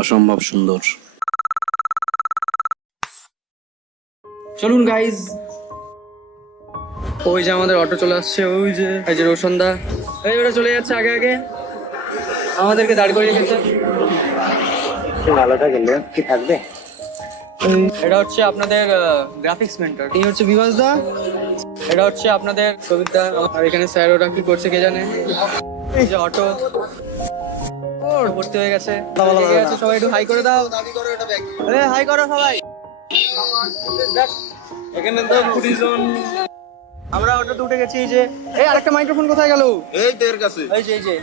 অসম্ভব সুন্দর। চলুন গাইজ ওই যে আমাদের অটো চলে আসছে ওই যে এই যে রোশনদা। এই ওরা চলে যাচ্ছে আগে আগে। আমাদেরকে দাঁড় করিয়ে দিচ্ছে ভালোটা গেলে কি থাকবে? এটা হচ্ছে আপনাদের গ্রাফিক্স মেন্টর এই হচ্ছে বিভাস দা। এটা হচ্ছে আপনাদের সবিত। দা আর এখানে স্যার ওরা কি করছে কে জানে? এই যে অটো ওর ভর্তি হয়ে গেছে। সবাই একটু হাই করে দাও। এ হাই করো সবাই। এখানে তো আমরা অটোতে উঠে গেছি যে। এই আরেকটা মাইক্রোফোন কোথায় গেল? এই কাছে। এই যে এই যে।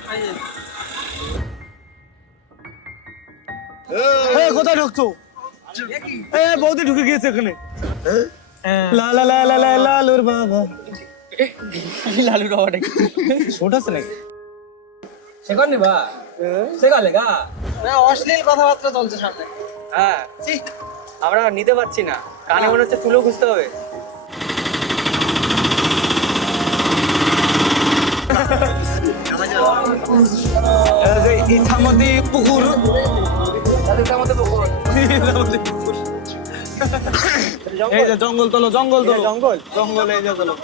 এই। কোথায় ঢুকছো? এই বৌদি ঢুকে গিয়েছে এখানে। লা লা লা লা লা লালুর বাবা। লালু বাবাটা কি? ওঠাছে নাকি? গা? না অশ্লীল কথাবার্তা চলছে হ্যাঁ। ছি, আমরা নিতে পারছি না। কানে মনে হচ্ছে তুলো খুঁজতে হবে। ইথামতি পুকুর। জঙ্গল। তোলো জঙ্গল তোলো। জঙ্গল জঙ্গল এই যে তোলো।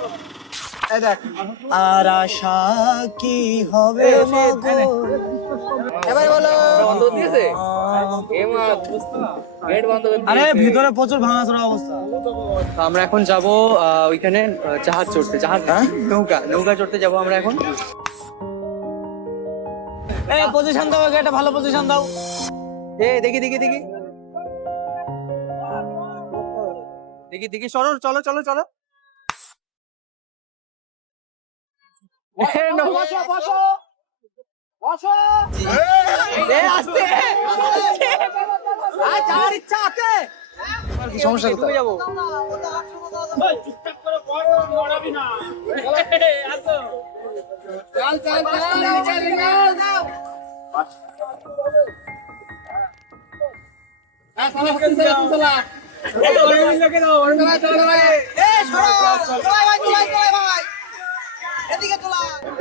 আর আশা কি হবে এবার বলো। আরে ভিতরে প্রচুর ভাঙাচোরা অবস্থা। আমরা এখন যাব ওইখানে জাহাজ চড়তে। জাহাজ নৌকা। নৌকা চড়তে যাব আমরা এখন। পজিশন দাও একটা ভালো পজিশন দাও। এ দেখি দেখি দেখি। দেখি দেখি চলো চলো চলো চলো। এ, নৌকা। এ, আস্তে। কি সমস্যা ডুবে কোথায় যাব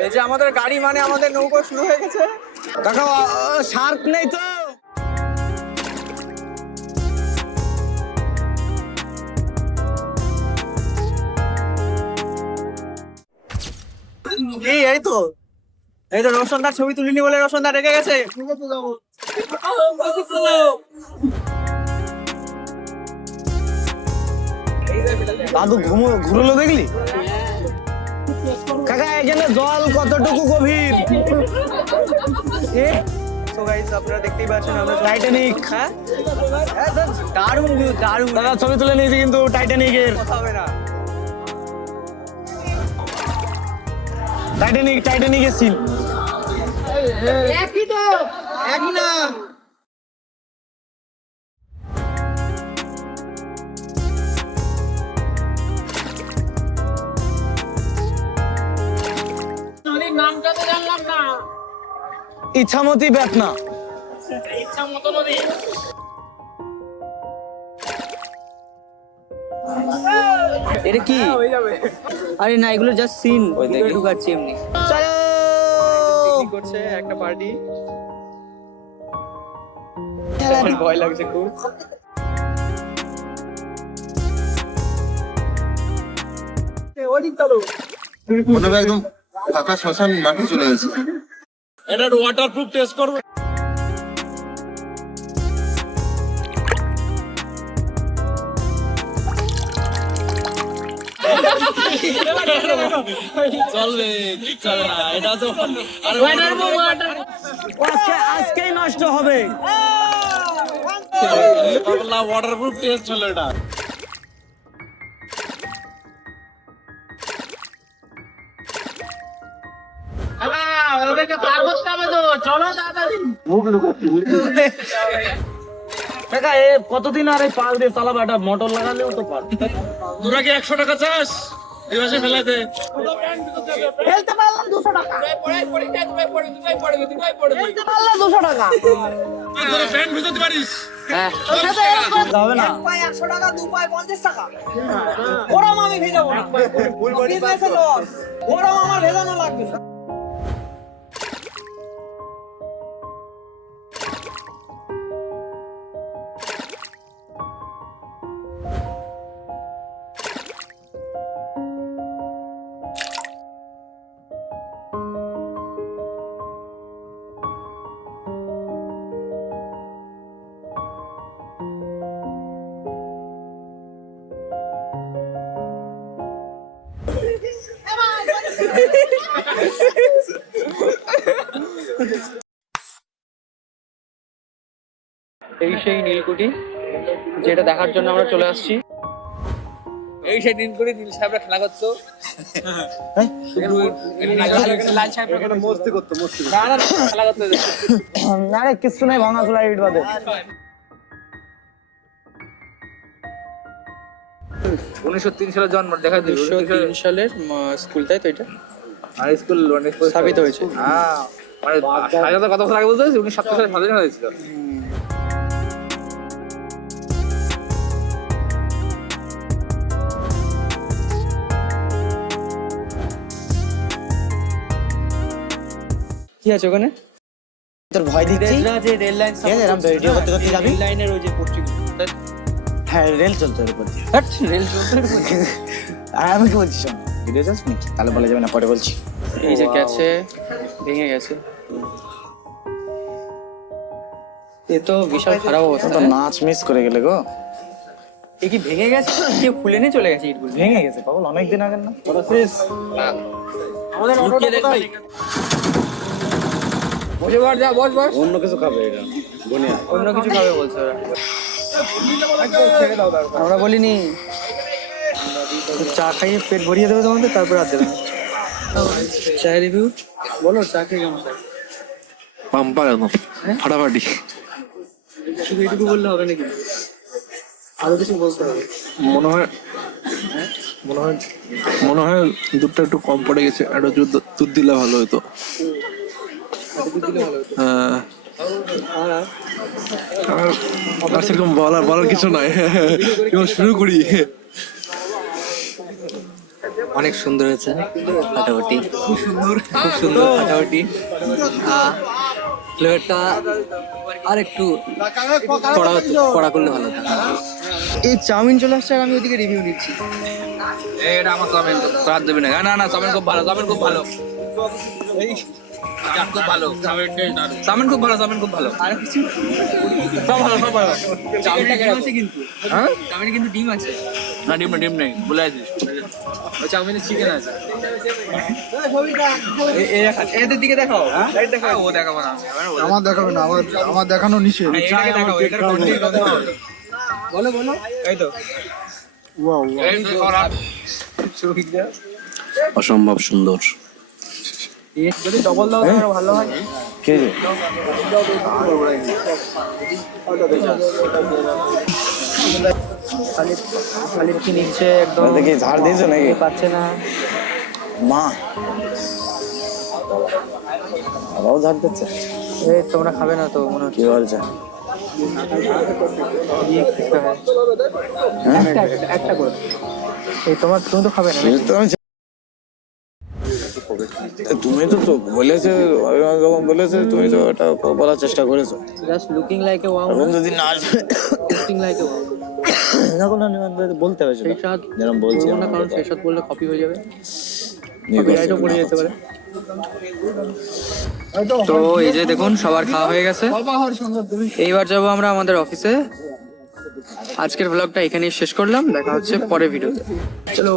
এই যে আমাদের গাড়ি মানে আমাদের নৌকো শুরু হয়ে গেছে। কাকা শার্ক নেই তো। এই এই তো। এই তো রোশনদার ছবি তুলিনি বলে রোশনদা রেগে গেছে। দাদু ঘুরলো দেখলি? কাকা এখানে জল কতটুকু গভীর? তো গাইস আপনারা দেখতেই পাচ্ছেন আমরা টাইটানিক হ্যাঁ? দারুণ দারুণ। দাদা ছবি তুলে নিয়েছি কিন্তু টাইটানিকের কথা হবে না। টাইটানিক টাইটানিকের সিন নামটা ইচ্ছামতি বেতনা এটা কি? আরে না এগুলো জাস্ট সিন ঢুকাচ্ছি এমনি। চলো! করছে একটা পার্টি ভয় লাগছে খুব। একদম ফাঁকা শ্মশান মাঠে চলে গেছে। এটা ওয়াটারপ্রুফ টেস্ট করবে চলবে চলবে না এটা তো আজকে আজকেই নষ্ট হবে ওয়াটারপ্রুফ টেস্ট হলো এটা চলো তাড়াতাড়ি। এ কতদিন আর এই পাল দিয়ে চালাবে? একটা মোটর লাগালেও তো পার তোরা কি একশো টাকা চাস? এই মাসে ফেলে ফেলতে পারলাম দুশো টাকা। ফেলতে পারলাম দুশো টাকা। তোরা প্যান্ট ভিজাতে পারিস। ওরম আমি ভেজাবো না। ওরম আমার ভেজানো লাগবে। না এই সেই নীলকুঠি যেটা দেখার জন্য আমরা চলে আসছি। এই সেই দিন করে নীল সাহেবরা খেলা করতো। মস্তি করতো মস্তি খেলা করতো আরে কিছু নাই ভাঙা চোলা ইট বাদে। উনিশশো তিন সালে জন্ম দেখা উনিশশো তিন সালের স্কুল তাই তো এটা? আর স্কুল অনেক স্থাপিত হয়েছে। হ্যাঁ। মানে স্বাধীনতা কত বছর আগে বলতে সালে স্বাধীন হয়েছিল কি আছে ওখানে? তোর ভয় দিচ্ছি। যে রেল লাইন ঠিক আছে, এরম ভিডিও করতে করতে যাবি? লাইনের ওই যে হ্যাঁ রেল চলতো এর উপর দিয়ে রেল চলতে আর আমি কি বলছি শোন? ভিডিও নাকি তাহলে বলা যাবে না পরে বলছি। এই যে গেছে ভেঙে গেছে। এ তো বিশাল খারাপ অবস্থা। তো নাচ মিস করে গেলে গো। এ কি ভেঙে গেছে? কেউ খুলে নিয়ে চলে গেছে ইটগুলো। ভেঙে গেছে পাগল অনেক দিন আগে না? লুকিয়ে দেখবে বসে বস যা বস বস। অন্য কিছু খাবে বলছে ওরা। আমরা বলিনি। চা খাইয়ে পেট ভরিয়ে দেবে তোমাদের তারপর আর দেবে। চায়ের রিভিউ বলো চা খেয়ে কেমন পাম্পার একদম ফাটাফাটি। শুধু এটুকু বললে হবে নাকি? আরও কিছু বলতে হবে? মনে হয় মনে হয় মনে হয় দুধটা একটু কম পড়ে গেছে একটু দুধ দুধ দিলে ভালো হতো। হ্যাঁ। আর? আর সেরকম বলার বলার কিছু নাই। এবার শুরু করি। অনেক সুন্দর হয়েছে ফাটাফাটি। খুব সুন্দর। খুব সুন্দর ফাটাফাটি। ফ্লেভারটা আর একটু কড়া কড়া করলে ভালো হতো। এই চাউমিন চলে আসছে আর আমি ওদিকে রিভিউ নিচ্ছি। এটা আমার চাউমিন হাত দেবে না। না না চাউমিন খুব ভালো চাউমিন খুব ভালো। চাউমিন খুব ভালো। চাউমিন খুব ভালো চাউমিন খুব ভালো। আর কিছু সব ভালো সব ভালো। চাউমিনটা কিন্তু। হ্যাঁ? চাউমিনে কিন্তু ডিম আছে। না ডিম নেই ডিম নেই বলে আছিস। ওই চাউমিনে চিকেন আছে। এ- এ দেখা- এদের দিকে দেখাও। দেখাও ও দেখাবো না আমার দেখাবে। না আমার আমার দেখানো নিষেধ এটাকে দেখাও এটার কন্টেন্ট বলো। বলো এই তো। এই অসম্ভব সুন্দর। যদি ডবল দাও তাহলে ভালো হয়। কে? রে? খালি খালি কি নিচ্ছে একদম? কি ঝাড় দিয়েছ নাকি? পাচ্ছে না। মা। বাবাও ঝাড় দিচ্ছে। এই তোমরা খাবে না তো মনে কি বলছে? হয়। একটা একটা- একটা করে। এই তোমার তুমি তো খাবে না তুমি তো তো বলেছে অভিভাবক যখন বলেছে তুমি তো ওটা বলার চেষ্টা করেছ। Just looking like a wow যদি না লুকিং লাইক এ ওয়াও এখন আমি বলতে হবে সেই সাথ যেরকম বলছি না কারণ সেই সাথ বললে কপি হয়ে যাবে। কপিরাইটও পড়ে যেতে পারে। তো এই যে দেখুন সবার খাওয়া হয়ে গেছে। এইবার যাব আমরা আমাদের অফিসে। আজকের ব্লগটা এখানেই শেষ করলাম দেখা হচ্ছে পরে ভিডিওতে চলো।